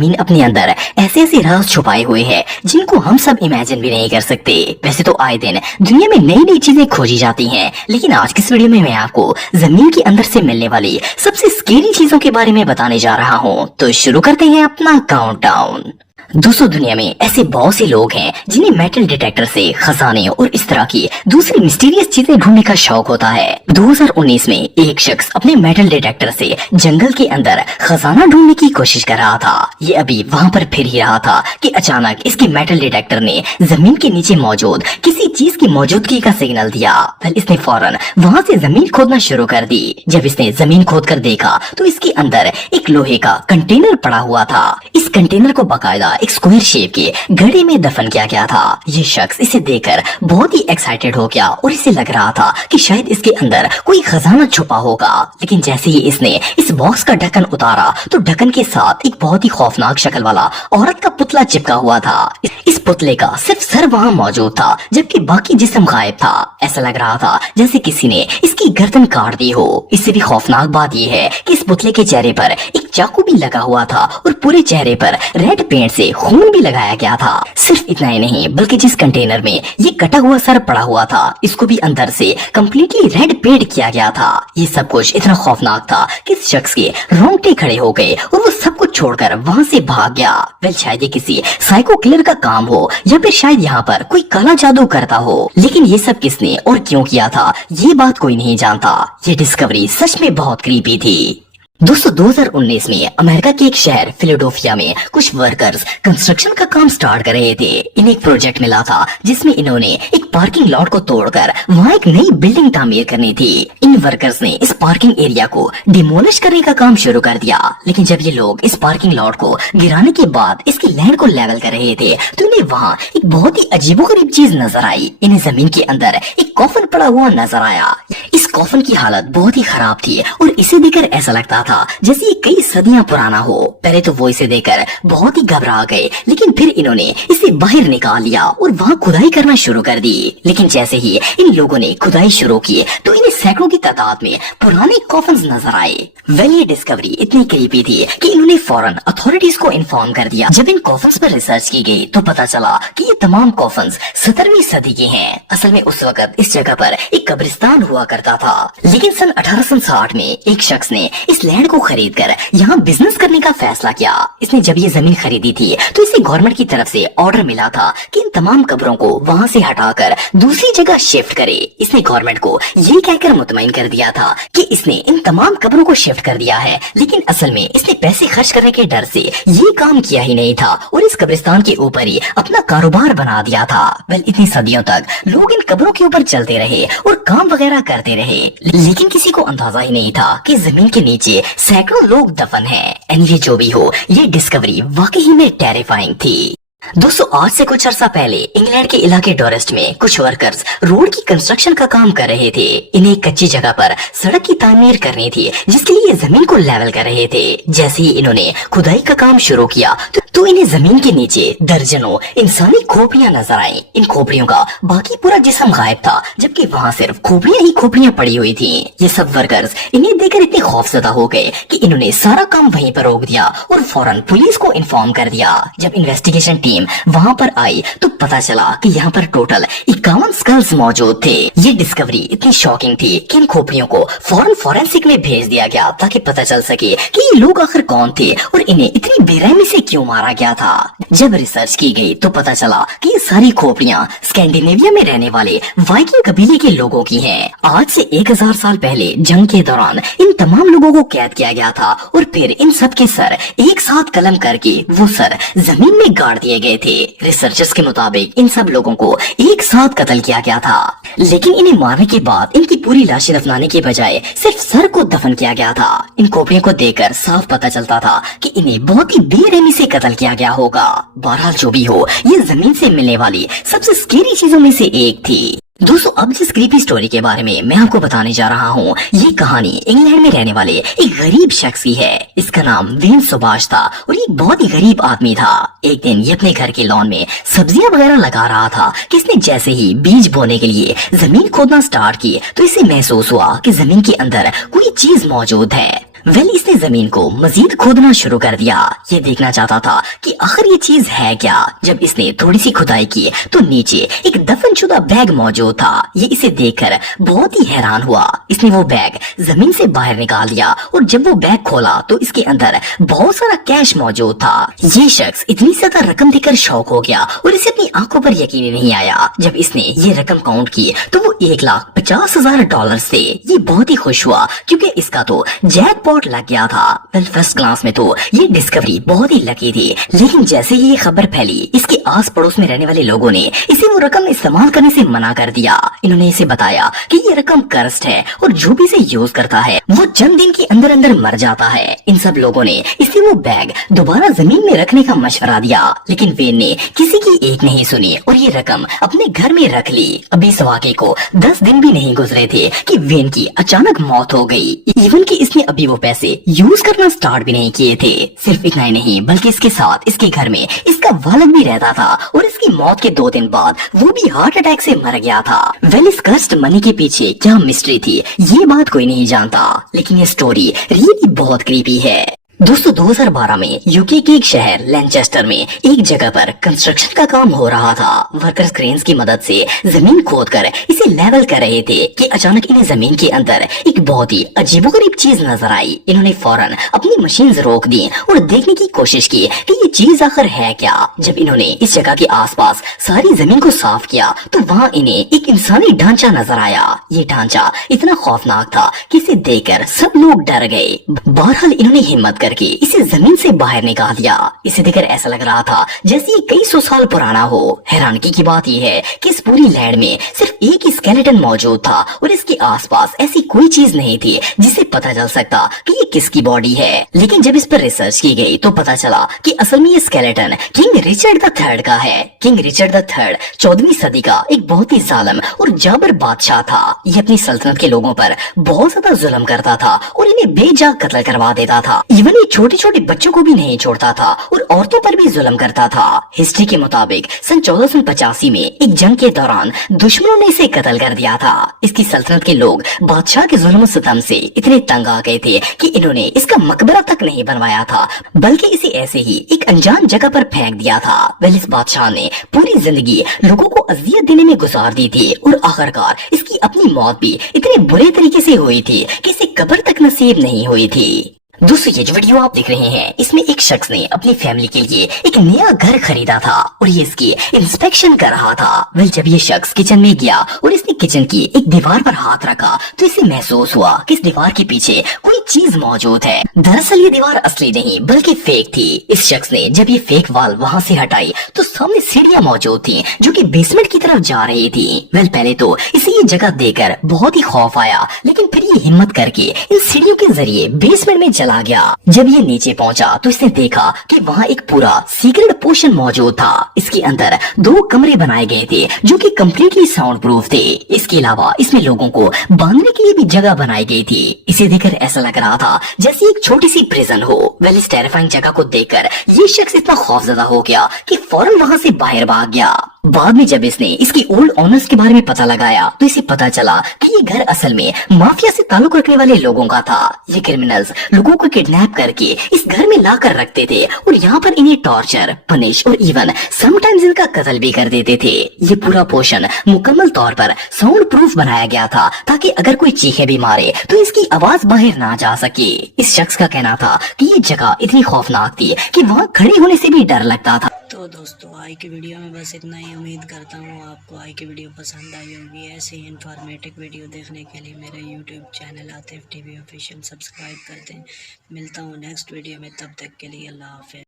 जमीन अपने अंदर ऐसे ऐसे राज छुपाए हुए है जिनको हम सब इमेजिन भी नहीं कर सकते। वैसे तो आए दिन दुनिया में नई नई चीजें खोजी जाती हैं, लेकिन आज की इस वीडियो में मैं आपको जमीन के अंदर से मिलने वाली सबसे स्केरी चीजों के बारे में बताने जा रहा हूँ। तो शुरू करते हैं अपना काउंटडाउन। दोस्तों, दुनिया में ऐसे बहुत से लोग हैं जिन्हें मेटल डिटेक्टर से खजाने और इस तरह की दूसरी मिस्टीरियस चीजें ढूंढने का शौक होता है। 2019 में एक शख्स अपने मेटल डिटेक्टर से जंगल के अंदर खजाना ढूंढने की कोशिश कर रहा था। ये अभी वहाँ पर फिर ही रहा था कि अचानक इसके मेटल डिटेक्टर ने जमीन के नीचे मौजूद किसी चीज की मौजूदगी का सिग्नल दिया। फिर इसने फौरन वहाँ से जमीन खोदना शुरू कर दी। जब इसने जमीन खोद कर देखा तो इसके अंदर एक लोहे का कंटेनर पड़ा हुआ था। इस कंटेनर को बाकायदा एक स्क्वायर शेप के घड़े में दफन किया गया था। ये शख्स इसे देखकर बहुत ही एक्साइटेड हो गया और इसे लग रहा था कि शायद इसके अंदर कोई खजाना छुपा होगा। लेकिन जैसे ही इसने इस बॉक्स का ढक्कन उतारा तो ढक्कन के साथ एक बहुत ही खौफनाक शक्ल वाला औरत का पुतला चिपका हुआ था। इस पुतले का सिर्फ सर वहाँ मौजूद था, जबकि बाकी जिस्म गायब था। ऐसा लग रहा था जैसे किसी ने इसकी गर्दन काट दी हो। इससे भी खौफनाक बात यह है कि इस पुतले के चेहरे पर एक चाकू भी लगा हुआ था और पूरे चेहरे पर रेड पेंट से खून भी लगाया गया था। सिर्फ इतना ही नहीं, बल्कि जिस कंटेनर में ये कटा हुआ सर पड़ा हुआ था, इसको भी अंदर से कम्प्लीटली रेड पेंट किया गया था। ये सब कुछ इतना खौफनाक था कि इस शख्स के रोंगटे खड़े हो गए और वो सब कुछ छोड़कर वहाँ से भाग गया। वेल, शायद ये किसी साइको किलर का काम हो या फिर शायद यहाँ पर कोई काला जादू करता हो। लेकिन ये सब किसने और क्यों किया था, ये बात कोई नहीं जानता। ये डिस्कवरी सच में बहुत क्रीपी थी। दोस्तों, 2019 में अमेरिका के एक शहर फिलाडेल्फिया में कुछ वर्कर्स कंस्ट्रक्शन का काम स्टार्ट कर रहे थे। इन्हें एक प्रोजेक्ट मिला था जिसमें इन्होंने एक पार्किंग लॉट को तोड़कर वहाँ एक नई बिल्डिंग तामीर करनी थी। इन वर्कर्स ने इस पार्किंग एरिया को डिमोलिश करने का काम शुरू कर दिया। लेकिन जब ये लोग इस पार्किंग लॉट को गिराने के बाद इसकी लैंड को लेवल कर रहे थे तो इन्हें वहाँ एक बहुत ही अजीबोगरीब चीज नजर आई। इन्हें जमीन के अंदर एक कॉफन पड़ा हुआ नजर आया। इस कॉफन की हालत बहुत ही खराब थी और इसे देखकर ऐसा लगता था जैसे ये कई सदियां पुराना हो। पहले तो वो इसे देखकर बहुत ही घबरा गए, लेकिन फिर इन्होंने इसे बाहर निकाल लिया और वहाँ खुदाई करना शुरू कर दी। लेकिन जैसे ही इन लोगों ने खुदाई शुरू की तो इन्हें सैकड़ों की तादाद में पुराने कॉफन्स नजर आए। वेल, ये डिस्कवरी इतनी क्रीपी थी कि इन्होंने फौरन अथॉरिटीज को इन्फॉर्म कर दिया। जब इन कॉफन्स पर रिसर्च की गई तो पता चला कि ये तमाम कॉफन्स 17वीं सदी के हैं। असल में उस वक्त इस जगह पर एक कब्रिस्तान हुआ करता था। लेकिन सन 1860 में एक शख्स ने इस लैंड को खरीद कर यहाँ बिजनेस करने का फैसला किया। इसने जब ये जमीन खरीदी थी तो इसे गवर्नमेंट की तरफ से ऑर्डर मिला था कि इन तमाम कब्रों को वहाँ से हटाकर दूसरी जगह शिफ्ट करे। इसने गवर्नमेंट को ये कहकर मुतमईन कर दिया था कि इसने इन तमाम कब्रों को शिफ्ट कर दिया है, लेकिन असल में इसने पैसे खर्च करने के डर से ये काम किया ही नहीं था और इस कब्रिस्तान के ऊपर ही अपना कारोबार बना दिया था। वेल, इतनी सदियों तक लोग इन कब्रों के ऊपर चलते रहे और काम वगैरह करते रहे, लेकिन किसी को अंदाजा ही नहीं था कि जमीन के नीचे सैकड़ों लोग दफन हैं। एनीवे, जो भी हो, ये डिस्कवरी वाकई में टेरिफाइंग थी। दोस्तों, आज से कुछ अर्सा पहले इंग्लैंड के इलाके डोरेस्ट में कुछ वर्कर्स रोड की कंस्ट्रक्शन का काम कर रहे थे। इन्हें एक कच्ची जगह पर सड़क की तामीर करनी थी, जिसके लिए जमीन को लेवल कर रहे थे। जैसे ही इन्होंने खुदाई का काम शुरू किया तो इन्हें जमीन के नीचे दर्जनों इंसानी खोपड़ियां नजर आई। इन खोपड़ियों का बाकी पूरा जिस्म गायब था, जबकि वहाँ सिर्फ खोपड़ियां ही खोपड़ियां पड़ी हुई थी। ये सब वर्कर्स इन्हें देखकर इतने खौफजदा हो गए कि इन्होंने सारा काम वहीं पर रोक दिया और फौरन पुलिस को इन्फॉर्म कर दिया। जब इन्वेस्टिगेशन टीम वहाँ पर आई तो पता चला कि यहाँ पर टोटल 51 स्कल्स मौजूद थे। ये डिस्कवरी इतनी शॉकिंग थी कि इन खोपड़ियों को फौरन फॉरेंसिक में भेज दिया गया ताकि पता चल सके कि ये लोग आखिर कौन थे और इन्हें इतनी बेरहमी से क्यों मारा गया था। जब रिसर्च की गई तो पता चला कि ये सारी खोपड़ियाँ स्कैंडिनेविया में रहने वाले वाइकिंग कबीले के लोगों की हैं। आज से 1000 साल पहले जंग के दौरान इन तमाम लोगों को कैद किया गया था और फिर इन सब के सर एक साथ कलम करके वो सर जमीन में गाड़ दिए गए थे। रिसर्चर्स के मुताबिक इन सब लोगों को एक साथ कत्ल किया गया था, लेकिन इन्हें मारने के बाद इनकी पूरी लाशें दफनाने के बजाय सिर्फ सर को दफन किया गया था। इन खोपड़ियों को देखकर साफ पता चलता था कि इन्हें बहुत ही बेरहमी से कत्ल किया गया होगा। बहरहाल, जो भी हो, ये जमीन से मिलने वाली सबसे स्केरी चीजों में से एक थी। दोस्तों, अब जिस क्रीपी स्टोरी के बारे में मैं आपको बताने जा रहा हूँ, ये कहानी इंग्लैंड में रहने वाले एक गरीब शख्स की है। इसका नाम वेन सुभाष था और ये एक बहुत ही गरीब आदमी था। एक दिन ये अपने घर के लॉन में सब्जियां वगैरह लगा रहा था कि इसने जैसे ही बीज बोने के लिए जमीन खोदना स्टार्ट की तो इसे महसूस हुआ कि जमीन के अंदर कोई चीज मौजूद है। اس ने जमीन को मजीद खोदना शुरू कर दिया। ये देखना चाहता था कि आखिर ये चीज है क्या। जब इसने थोड़ी सी खुदाई की तो नीचे एक दफनशुदा बैग मौजूद था। ये इसे देखकर बहुत ही हैरान हुआ। इसने वो बैग जमीन से बाहर निकाल लिया और जब वो बैग खोला तो इसके अंदर बहुत सारा कैश मौजूद था। ये शख्स इतनी ज्यादा रकम देखकर शौक हो गया और इसे अपनी आंखों पर यकीन ही नहीं आया। जब इसने ये रकम काउंट की तो वो $1,50,000 थे। ये बहुत ही खुश हुआ क्योंकि इसका तो जैकपॉट लग गया था। वेल फर्स्ट क्लास में तो ये डिस्कवरी बहुत ही लकी थी, लेकिन जैसे ही ये खबर फैली इसके आस पड़ोस में रहने वाले लोगों ने इसे वो रकम इस्तेमाल करने से मना कर दिया। इन्होंने इसे बताया कि ये रकम कर्स्ड है और जो भी इसे यूज करता है वो चंद दिन के अंदर अंदर मर जाता है। इन सब लोगों ने इसे वो बैग दोबारा जमीन में रखने का मशवरा दिया, लेकिन वेन ने किसी की एक नहीं सुनी और ये रकम अपने घर में रख ली। अभी इस वाक़े को 10 दिन भी नहीं गुजरे थे कि वेन की अचानक मौत हो गई। इवन कि इसने अभी वो पैसे यूज करना स्टार्ट भी नहीं किए थे। सिर्फ इतना ही नहीं बल्कि इसके साथ इसके घर में इसका वालिद भी रहता था और इसकी मौत के 2 दिन बाद वो भी हार्ट अटैक से मर गया था। वेल इस कर्स्ड मनी के पीछे क्या मिस्ट्री थी ये बात कोई नहीं जानता, लेकिन ये स्टोरी रियली बहुत क्रीपी है। दोस्तों 2012 में यूके के एक शहर लैनचेस्टर में एक जगह पर कंस्ट्रक्शन का काम हो रहा था। वर्कर्स क्रेन्स की मदद से जमीन खोदकर इसे लेवल कर रहे थे कि अचानक इन्हें जमीन के अंदर एक बहुत ही अजीबोगरीब चीज नजर आई। इन्होंने फौरन अपनी मशीन रोक दी और देखने की कोशिश की कि ये चीज आखिर है क्या। जब इन्होंने इस जगह के आसपास सारी जमीन को साफ किया तो वहाँ इन्हें एक इंसानी ढांचा नजर आया। ये ढांचा इतना खौफनाक था कि इसे देखकर सब लोग डर गए। बहरहाल इन्होंने हिम्मत करके इसे जमीन से बाहर निकाल दिया। इसे देखकर ऐसा लग रहा था जैसे ये कई 100 साल पुराना हो। हैरानगी की बात यह है कि इस पूरी लैंड में सिर्फ एक ही स्केलेटन मौजूद था और इसके आसपास ऐसी कोई चीज नहीं थी जिससे पता चल सकता कि ये किसकी बॉडी है। लेकिन जब इस पर रिसर्च की गई तो पता चला कि असल में ये स्केलेटन किंग रिचर्ड III का है। किंग रिचर्ड III 14वीं सदी का एक बहुत ही जालिम और जाबर बादशाह था। ये अपनी सल्तनत के लोगों पर बहुत ज्यादा जुल्म करता था और इन्हें बेजा कत्ल करवा देता था। इवन ये छोटे छोटे बच्चों को भी नहीं छोड़ता था और औरतों पर भी जुल्म करता था। हिस्ट्री के मुताबिक सन 1485 में एक जंग के दौरान दुश्मनों ने इसे कत्ल कर दिया था। इसकी सल्तनत के लोग बादशाह के जुल्म सितम से इतने तंग आ गए थे कि इन्होंने इसका मकबरा तक नहीं बनवाया था बल्कि इसे ऐसे ही एक अनजान जगह पर फेंक दिया था। वेल इस बादशाह ने पूरी जिंदगी लोगों को अजियत देने में गुजार दी थी और आखिरकार इसकी अपनी मौत भी इतने बुरे तरीके से हुई थी कि इसे कब्र तक नसीब नहीं हुई थी। दोस्तों ये जो वीडियो आप देख रहे हैं इसमें एक शख्स ने अपनी फैमिली के लिए एक नया घर खरीदा था और ये इसकी इंस्पेक्शन कर रहा था। वेल जब ये शख्स किचन में गया और इसने किचन की एक दीवार पर हाथ रखा तो इसे महसूस हुआ कि इस दीवार के पीछे कोई चीज मौजूद है। दरअसल ये दीवार असली नहीं बल्कि फेक थी। इस शख्स ने जब ये फेक वॉल वहाँ से हटाई तो सामने सीढ़ियाँ मौजूद थी जो कि बेसमेंट की तरफ जा रही थी। वेल पहले तो इसे ये जगह देखकर बहुत ही खौफ आया, लेकिन फिर ये हिम्मत करके इन सीढ़ियों के जरिए बेसमेंट में चला गया। जब ये नीचे पहुंचा तो इसने देखा कि वहाँ एक पूरा सीक्रेट पोर्शन मौजूद था। इसके अंदर 2 कमरे बनाए गए थे जो कि कम्प्लीटली साउंड प्रूफ थे। इसके अलावा इसमें लोगों को बांधने के लिए भी जगह बनाई गई थी। इसे देखकर ऐसा लग रहा था जैसे एक छोटी सी प्रिजन हो। वेल इस टेरिफाइंग जगह को देखकर ये शख्स इतना खौफजदा हो गया कि फौरन वहाँ से बाहर भाग गया। बाद में जब इसने इसकी ओल्ड ओनर्स के बारे में पता लगाया तो इसे पता चला कि ये घर असल में माफिया से ताल्लुक रखने वाले लोगों का था। ये क्रिमिनल्स लोगों को किडनैप करके इस घर में लाकर रखते थे और यहाँ पर इन्हें टॉर्चर, पनिश और इवन समटाइम्स इनका कत्ल भी कर देते थे। ये पूरा पोर्शन मुकम्मल तौर पर साउंड प्रूफ बनाया गया था ताकि अगर कोई चीखे भी मारे तो इसकी आवाज बाहर ना जा सके। इस शख्स का कहना था कि ये जगह इतनी खौफनाक थी कि वहाँ खड़े होने से भी डर लगता था। तो दोस्तों आज की वीडियो में बस इतना ही। उम्मीद करता हूँ आपको आज की वीडियो पसंद आई होगी। ऐसे ही इन्फॉर्मेटिव वीडियो देखने के लिए मेरे YouTube channel Atif TV official subscribe कर दें। मिलता हूँ नेक्स्ट वीडियो में, तब तक के लिए अल्लाह हाफ़िज़।